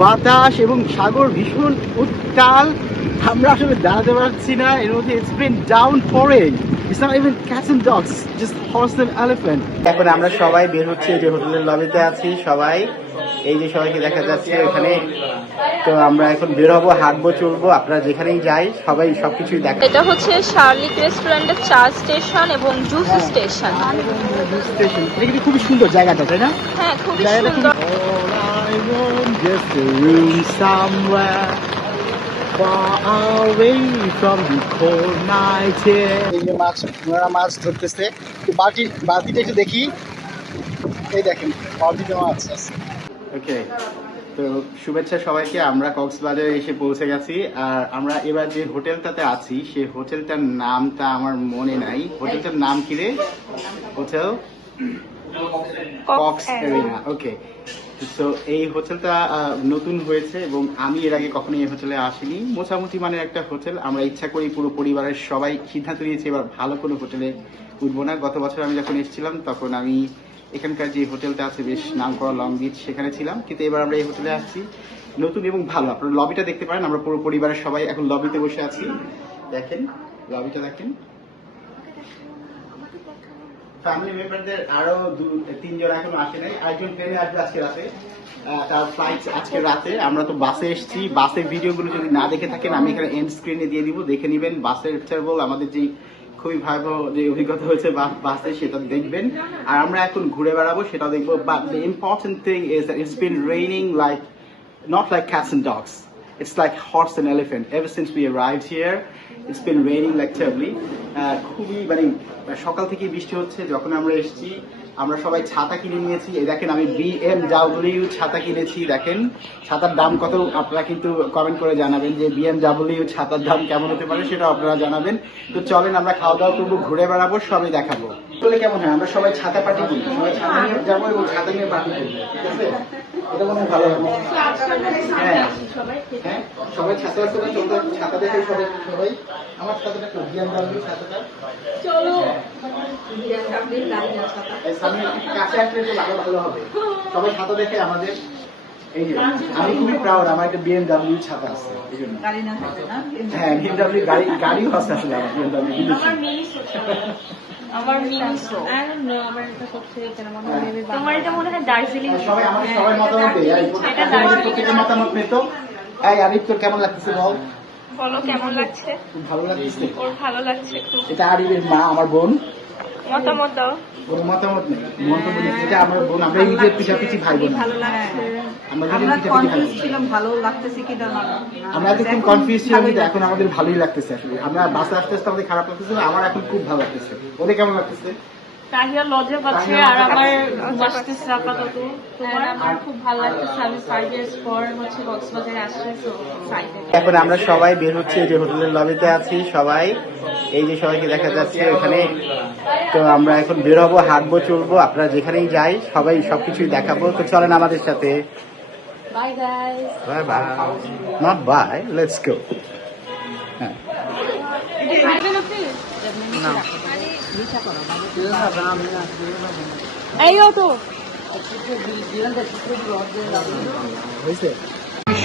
বাতাস এবং সাগর ভীষণ উত্তাল, আমরা আসলে দাঁড়াতে পারছি না। এর মধ্যে it's been downpouring. It's not even cats and dogs, just horse and elephant. এখন আমরা সবাই বের হচ্ছি, এই যে হোটেলের লবিতে আছি সবাই, এই যে সবাইকে দেখা যাচ্ছে এখানে। তো আমরা এখন বের হবো, হাঁটবো, চলবো, আপনারা যেখানেই যাই সবাই সবকিছুই দেখা। এটা হচ্ছে শার্লিক রেস্টুরেন্টের চা স্টেশন এবং জুস স্টেশন। এটা কিন্তু খুবই সুন্দর জায়গাটা, তাই না? হ্যাঁ, খুবই সুন্দর। I want just a room somewhere far away from the cold night here. এই যে মাছ, ওনারা মাছ ধরতেছে। বালতিটা একটু দেখি, এই দেখেন বালতিতে মাছ আছে। ওকে, তো শুভেচ্ছা সবাইকে। আমরা কক্সবাজারে এসে পৌঁছে গেছি, আর আমরা এবার যে হোটেলটাতে আছি সেই হোটেলটার নামটা আমার মনে নাই। হোটেলটার নাম কি রে? Hotel Cox arena. ওকে, তো এই হোটেলটা নতুন হয়েছে এবং আমি এর আগে কখনো এই হোটেলে আসিনি। মোটামুটি মানের একটা হোটেল। আমরা ইচ্ছা করি পুরো পরিবারের সবাই সিদ্ধান্ত নিয়েছি এবার ভালো কোনো হোটেলে উঠবো না। গত বছর আমি যখন এসেছিলাম তখন আমি এখানকার যে হোটেলটা আছে বেশ নাম করা লং বিচ, সেখানে ছিলাম, কিন্তু এবার আমরা এই হোটেলে আসছি নতুন এবং ভালো। আপনারা লবিটা দেখতে পারেন, আমরা পুরো পরিবারের সবাই এখন লবিতে বসে আছি। দেখেন লবিটা, দেখেন ফ্যামিলি মেম্বারদের আরো 2-3 জন এখনো আসে নাই। আরেকজন ট্রেনে আসবে আজকে রাতে, তার ফ্লাইট আজকে রাতে। আমরা তো বাসে এসেছি, বাসের ভিডিওগুলো যদি না দেখে থাকেন আমি এখানে এন্ড স্ক্রিনে দিয়ে দিব, দেখে নেবেন। বাসের ট্রাভেল আমাদের যে খুবই ভয়াবহ যে অভিজ্ঞতা হয়েছে বাসে, সেটা দেখবেন। আর আমরা এখন ঘুরে বেড়াবো, সেটা দেখবো। But the important thing is that it's been raining like, not like cats and dogs. It's like horse and elephant. Ever since we arrived here, it's been raining like terribly. খুবই মানে সকাল থেকে বৃষ্টি হচ্ছে। যখন আমরা এসেছি আমরা সবাই ছাতা কিনে নিয়েছি। এই দেখেন আমি BMW ছাতা কিনেছি। দেখেন ছাতার দাম কত, আপনারা কিন্তু কমেন্ট করে জানাবেন যে BMW ছাতার দাম কেমন হতে পারে, সেটা আপনারা জানাবেন। তো চলেন আমরা খাওয়া দাওয়া করবো, ঘুরে বেড়াবো, সবই দেখাবো। বলে কেমন হয়? আমরা সবাই ছাতা পার্টি করি, সবাই ছাতা নিয়ে যাবো এবং ছাতা নিয়ে পার্টি করবো, ঠিক আছে? এটা মনে হয় ভালো হবে। হ্যাঁ হ্যাঁ, সবাই ছাতা আছে না? চলতে ছাতা দেখে সবাই আমার ছাতাটা একটু BMW ছাতাটা চলো সামনে কাছে আসলে তো ভালো হবে। সবাই ছাতা দেখে আমাদের এই যে আমি খুবই প্রাউড, আমার একটা BMW ছাতা আছে। এই জন্য গাড়ি না থাকে না? হ্যাঁ, BMW গাড়িও আছে আসলে আমার BMW। আমার মিনিসো আই ডোন্ট নো, আমার এটা করতে কেন মনে হয় তোমার এটা মনে হয় দার্জিলিং। সবাই আমাদের সবাই মতামত দেয়, এটা দার্জিলিং মতামত নেই তো। এই আরিফ, তোর কেমন লাগতেছে বল? বলো কেমন লাগছে? খুব ভালো লাগতেছে। ওর ভালো লাগছে খুব। এটা আরিফের মা, আমার বোন। মতামত দাও। ওর মতামত নেই, মন্তব্য নেই। এটা আমার বোন, আমরা নিজের পিঠাপিঠি ভাই বোন। ভালো লাগছে, আমরা কনফিউজ ছিলাম ভালো লাগতেছে কি না। আমরা এতক্ষণ কনফিউজ ছিলাম, কিন্তু এখন আমাদের ভালোই লাগতেছে। আসলে আমরা বাসে আসতে আসতে আমাদের খারাপ লাগতেছে, আমার এখন খুব ভালো লাগতেছে। ওদের কেমন লাগতেছে? তাহিয়া লজ্জা পাচ্ছে আর আমার আসতেছে আপাতত। তোমার? আমার খুব ভালো লাগতেছে, আমি 5 years পর হচ্ছে কক্সবাজারে আসছি, তো এক্সাইটেড। এখন আমরা সবাই বের হচ্ছি, এই যে হোটেলের লবিতে আছি সবাই, এই যে সবাইকে দেখা যাচ্ছে এখানে। তো আমরা এখন বের হবো, হাঁটবো, চলবো, আপনারা যেখানেই যাই সবাই সবকিছুই দেখাবো। তো চলেন আমাদের সাথে। Bye guys. Bye bye, not bye, let's go. হ্যাঁ,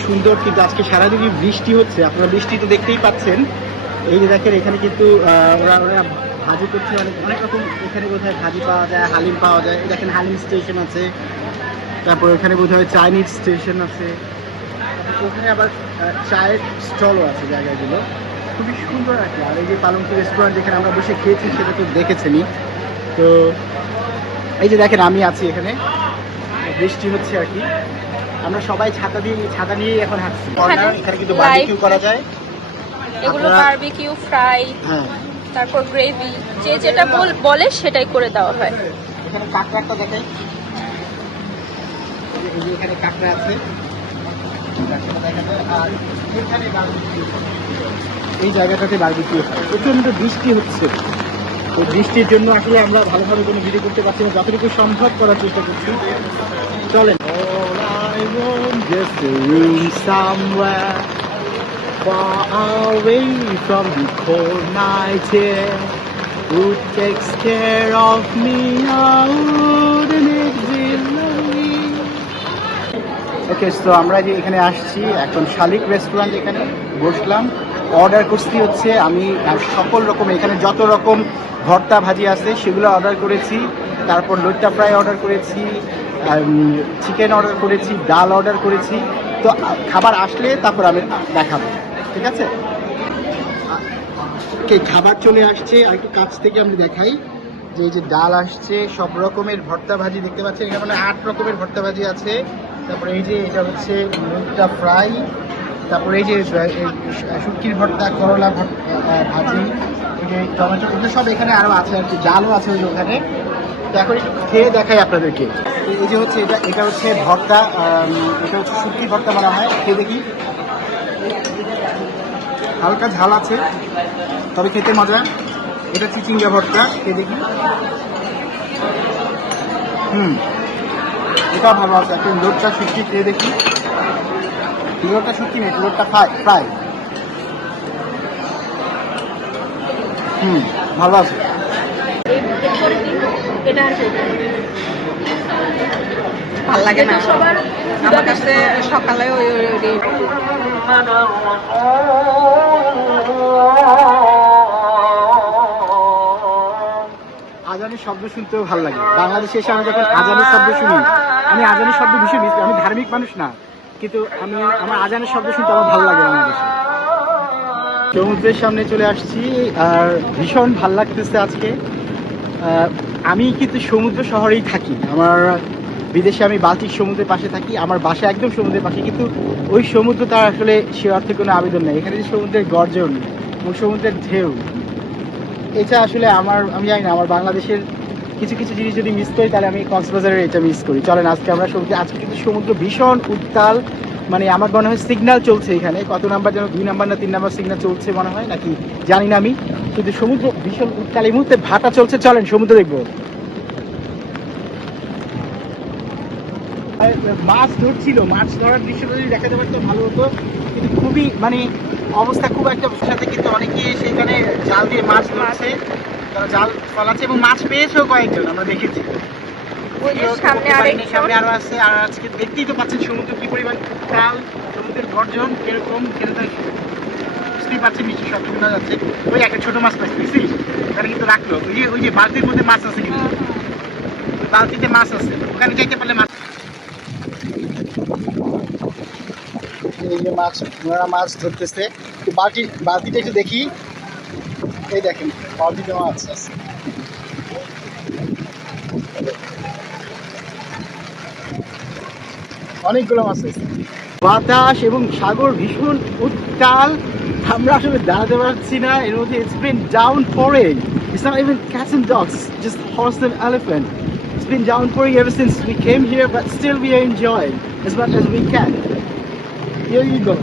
সুন্দর, কিন্তু আজকে সারাদিনই বৃষ্টি হচ্ছে। আপনারা বৃষ্টি তো দেখতেই পাচ্ছেন। এই যে দেখেন এখানে কিন্তু ওরা ভাজি করছে, অনেক রকম। এখানে বোধহয় ভাজি পাওয়া যায়, হালিম পাওয়া যায়। দেখেন হালিম স্টেশন আছে, তারপর এখানে বোধহয় চাইনিজ স্টেশন আছে, ওখানে আবার চায়ের স্টলও আছে জায়গাগুলো। খুবই সুন্দর আর কি। আর এই যে পালংপুর রেস্টুরেন্ট যেখানে আমরা বসে খেয়েছি সেটা তো দেখেছেনই। তো এই যে দেখেন আমি আছি এখানে, বৃষ্টি হচ্ছে আর কি। আমরা সবাই ছাতা নিয়েই এখন হাঁটছি। এখানে কিন্তু বারবিকিউ করা যায়, এগুলো বারবিকিউ ফ্রাই, হ্যাঁ, তারপর গ্রেভি, যে যেটা বলে সেটাই করে দেওয়া হয়। এখানে কাঁকড়াটা দেখাই, এই যে এখানে কাঁকড়া আছে, আর এখানে বারবিকিউ, এই জায়গাটাতে বারবিকিউ হয়। প্রচন্ড বৃষ্টি হচ্ছে, তো বৃষ্টির জন্য আসলে আমরা ভালোভাবে কোনো ভিডিও করতে পারছি না, যতটুকু সম্ভব করার চেষ্টা করছি। চলেন। All I want just a room somewhere far away from the cold night here. Who takes care of me? Wouldn't it be lovely? ওকে, তো আমরা যে এখানে আসছি এখন শালিক রেস্টুরেন্ট, এখানে বসলাম। অর্ডার করছি হচ্ছে আমি সকল রকম এখানে যত রকম ভর্তা ভাজি আছে সেগুলো অর্ডার করেছি। তারপর লইট্টা ফ্রাই অর্ডার করেছি, চিকেন অর্ডার করেছি, ডাল অর্ডার করেছি। তো খাবার আসলে তারপর আমি দেখাবো, ঠিক আছে? ওকে, খাবার চলে আসছে। আর একটু কাছ থেকে আমি দেখাই যে এই যে ডাল আসছে, সব রকমের ভর্তা ভাজি দেখতে পাচ্ছেন এখানে, মানে 8 রকমের ভর্তা ভাজি আছে। তারপরে এই যে এটা হচ্ছে লইট্টা ফ্রাই, তারপরে এই যে শুটকির ভর্তা, করলা ভাজি, এই যে টমেটো, এগুলো সব এখানে আরও আছে আর কি, ডালও আছে ওই যে ওখানে। তো এখন একটু খেয়ে দেখাই আপনাদেরকে। এই যে হচ্ছে এটা হচ্ছে ভর্তা, এটা হচ্ছে শুটকির ভর্তা বলা হয়। খেয়ে দেখি, হালকা ঝাল আছে তবে খেতে মজা। এটা চিচিঙ্গা ভর্তা, খেয়ে দেখি। এটা ভালো আছে। এখন লোটটা শুটকি খেয়ে দেখি। লোটটা শুটকি নেই, লোটটা ফ্রাই। ভালো আছে। ভাল লাগে না আমার কাছে সকালে আজানের শব্দ শুনতেও ভালো লাগে। বাংলাদেশে এসে আমি যখন আজানের শব্দ শুনি, আমি আজানের শব্দ ভীষণ মিস করি। আমি ধার্মিক মানুষ না, কিন্তু আমার আজানের শব্দ শুনতে আমার ভালো লাগে বাংলাদেশে। সমুদ্রের সামনে চলে আসছি আর ভীষণ ভাল লাগতেছে আজকে। আমি কিন্তু সমুদ্র শহরেই থাকি। আমার বিদেশে আমি বাল্টিক সমুদ্রের পাশে থাকি, আমার বাসা একদম সমুদ্রের পাশে, কিন্তু ওই সমুদ্র তার আসলে সে অর্থে কোনো আবেদন নেই। এখানে যে সমুদ্রের গর্জন এবং সমুদ্রের ঢেউ, এটা আসলে আমি জানি না, আমার বাংলাদেশের কিছু কিছু জিনিস যদি মিস করি তাহলে আমি কক্সবাজারের এটা মিস করি। চলেন আজকে আমরা আজকে কিন্তু সমুদ্র ভীষণ উত্তাল, মানে আমার মনে হয় সিগন্যাল চলছে এখানে, কত নাম্বার যেন 2 নাম্বার না 3 নাম্বার সিগন্যাল চলছে মনে হয়, নাকি জানি না আমি, কিন্তু সমুদ্র ভীষণ উত্তাল। এই মুহূর্তে ভাটা চলছে, চলেন সমুদ্র দেখবো। মাছ ধরছিল, মাছ ধরার দৃশ্যটা যদি দেখাতে পারতো ভালো হতো, কিন্তু খুবই মানে অবস্থা খুব একটা সাথে, কিন্তু অনেকে সেখানে জাল দিয়ে মাছ ধরছে, তারা জাল ফলাচ্ছে এবং মাছ পেয়েছেও কয়েকজন, আমরা দেখেছি। সামনে আরো আছে। আর আজকে দেখতেই তো পাচ্ছেন সমুদ্র কি পরিমাণ উত্তাল, সমুদ্রের গর্জন কিরকম, বুঝতেই পারছেন, নিচে সব শোনা যাচ্ছে। ওই একটা ছোট মাছ পাচ্ছি, বুঝছিস, ওখানে কিন্তু রাখলো, ওই যে বালতির মধ্যে মাছ আছে, কিন্তু বালতিতে মাছ আছে, ওখানে যাইতে পারলে মাছ। এই যে মাছ, ওনারা মাছ ধরতেছে। বালতিটা একটু দেখি, এই দেখেন বালতিতে মাছ আছে। অনেকগুলো মাছ আছে। বাতাস এবং সাগর ভীষণ উত্তাল, আমরা আসলে দাঁড়াতে পারছি না এর মধ্যে। It's been downpouring. It's not even cats and dogs, just horse and elephant. It's been downpouring ever since we came here, but still we are enjoying as much as we can. Here you go.